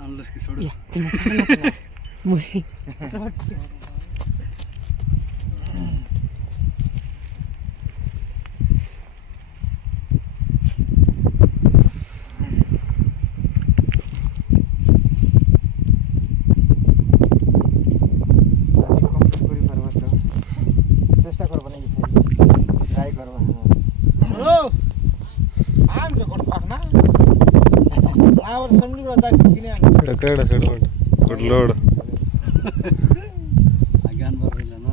Unless ki soda. चेष्टा करबा नहीं ट्राई करबा ओ आन के कोट पाखना आवर समझी बड़ा जाके किने केड़ा सेड कोट लोड ज्ञान बरला ना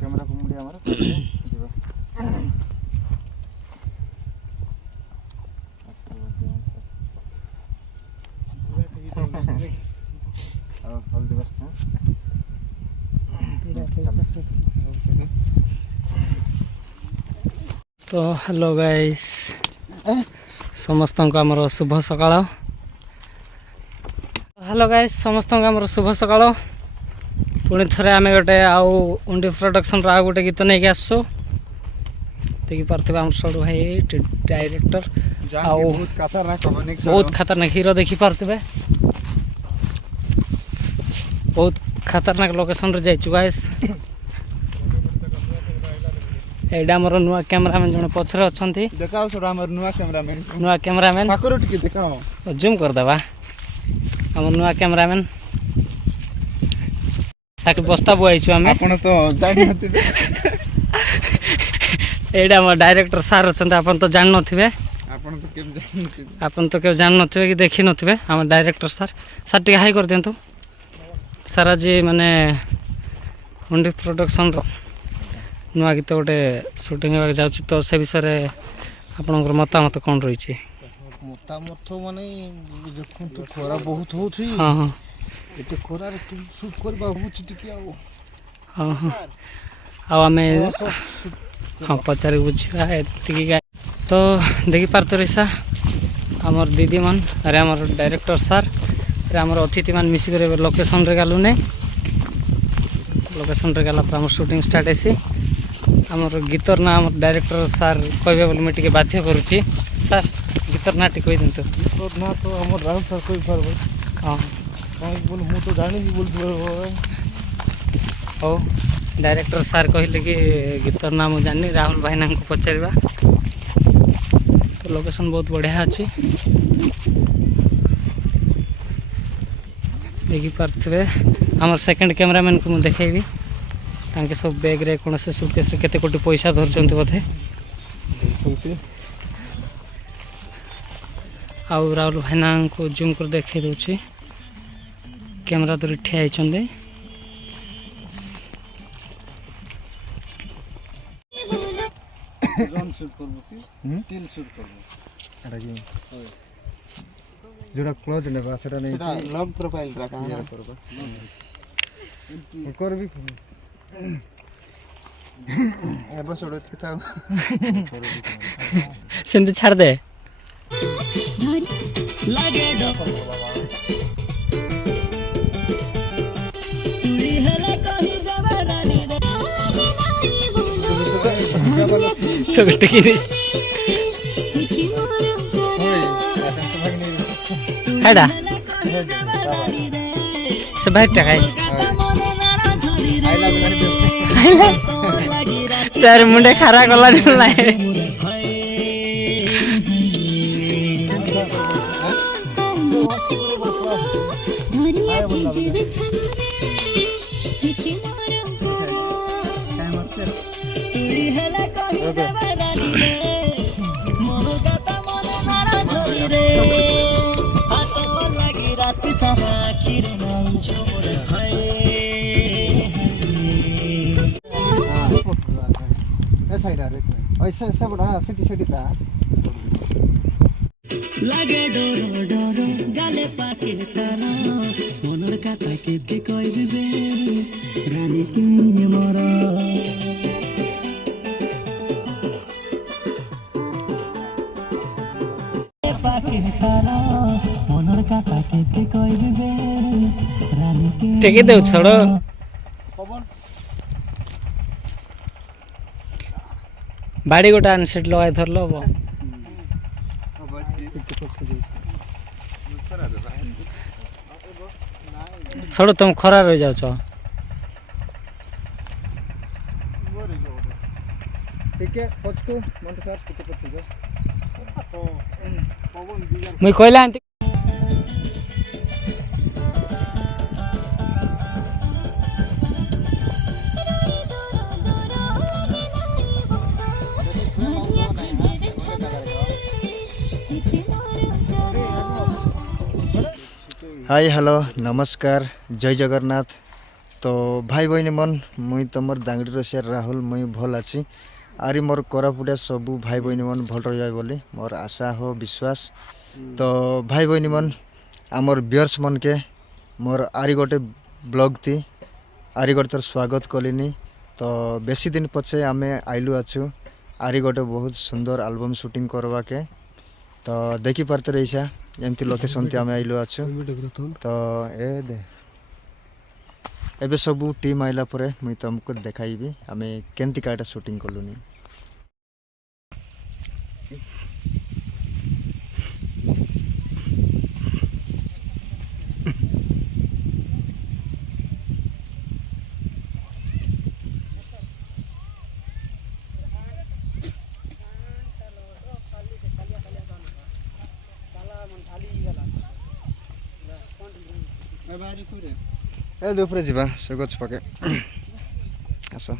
कैमरा को मुंडी हमारा जीवा हल दिवस तो हेलो गाइस समस्त को आमर शुभ सकाळ हेलो गाइस समस्त को आमर शुभ सकाळ पुणी थे आम गोटे आउ उंडी प्रोडक्शन आ गोटे गीत नहीं आसु देखी पार्थे आम सड़ू भाई डायरेक्टर आउ बहुत खतरनाक हीरो देखी पार्थे बहुत खतरनाक लोकेशन रे जाइछु गाइस एडा मोर नुआ कैमरामैन जने पछरे अछंती देखाओ सडा हमर नुआ कैमरामैन पाकरो टिके देखाओ जूम कर देबा हमर नुआ कैमरामैन ताकि बस्ता बुआइछु हमें आपण तो जानि हति एडा हमर डायरेक्टर सर अछंती आपण तो जान नथिबे आपण तो के जान नथिबे कि देखि नथिबे हमर डायरेक्टर सर सर टिके हाई कर देंतु सर जी माने उंडी प्रोडक्शन रो नुआ गीत गोटे शूटिंग होगा जाउछि तो से विषय रे आपनकर मतामत कोन रही छी मतामत माने देखु तो खोरा बहुत होछि हां हां एते खोरा रे तू शूट करबा होछि टिके आ हां हां आ हमें हां पचार बुझिबा एतिकी तो देखि पारतो रहिसा हमर दीदी मन अरे हमर डायरेक्टर सर अरे हमर अतिथि मान मिसी करे लोकेशन रे गालु ने लोकेशन रे गाला पर हमर शूटिंग स्टार्ट हेसी हमर गीतर ना हमर डायरेक्टर सर कहबे बोल मैं टिके बाध्य करूची सर गीतर ना टिके दिंतु गीतर ना तो हमर राहुल सर कोई परबो हां कहीं बोल मु तो जानि बोल ओ डायरेक्टर सर कहले कि गीतर ना मु जानि राहुल भाई ना को पचारिबा तो लोकेशन बहुत बढ़िया अछि देखि पारथबे हमर सेकंड कैमरामैन को मु देखेबी तांके सब बैग रे कोन से सूटकेस रे केते कोटी पैसा धरचंती बोधे आउ राहुल भाईना को जूम कर देखे दउछि कैमरा धरि ठिया आइचंदे ड्रोन शूट करबो कि स्टिल शूट करबो एटा कि जोड़ा क्लोज ने बा सेटा नहीं लॉग प्रोफाइल रा कहां करबो करबी ए बस ओडत के ताऊ सेंते छाड़ दे लागे डो तुई हला कहि देबा रानी रे तो बेटे की हेडा से बैठ टाकाई सर मुंडे खरा गला नहीं হারিয়েছি যেখানে ইতি মোর তুই হেলে কহি দেবে রানী রে মোর কথা মনে নাড়া ধরি রে হাত লাগি রাতি সারা আখিরে নাম ঝোরে হায় ए साइड आ रे ऐसे ऐसे बड़ा सिटी सिटी ता লাগে ডোরো ডোরো গালে পাকে তারা মনের কথা কেটে কই দিবে রানী তুমি মর পাকে তারা মনের কথা কেটে কই দিবে রানী টেকে দেউ ছড় বাড়ি গোটা আনি সেট লগাই ধরলো ছড় তুমি খরা রয়ে যাচ্ছ टिके पचको मन्टु सर टिके पछि जो মুই কইলা আনতে हाय हेलो नमस्कार जय जगन्नाथ तो भाई बहनी मन मुई तुम दांगड़ी रसिया राहुल मुई भल अच्छी आरी मोर कोरापुटिया सबू भाई बहनी मन भल रही बोली मोर आशा हो विश्वास तो भाई बहनी मन आमर व्यूअर्स मन के मोर आरी गोटे ब्लॉग थी आरी गोटे तर स्वागत कलिनी तो बेसी दिन पछे आमे आइलु अच्छु आरी गोटे बहुत सुंदर एल्बम शूटिंग करवा के तो देखी पारते रहीसा एमती लोकेशन ती आमे आइलु अच्छु तो ए दे एबे सबू टीम आइला परे मुई तुमको देखाइबी आमे केंती काटा शूटिंग कलुनी ए दुपरे जीवा से गछ पके आसो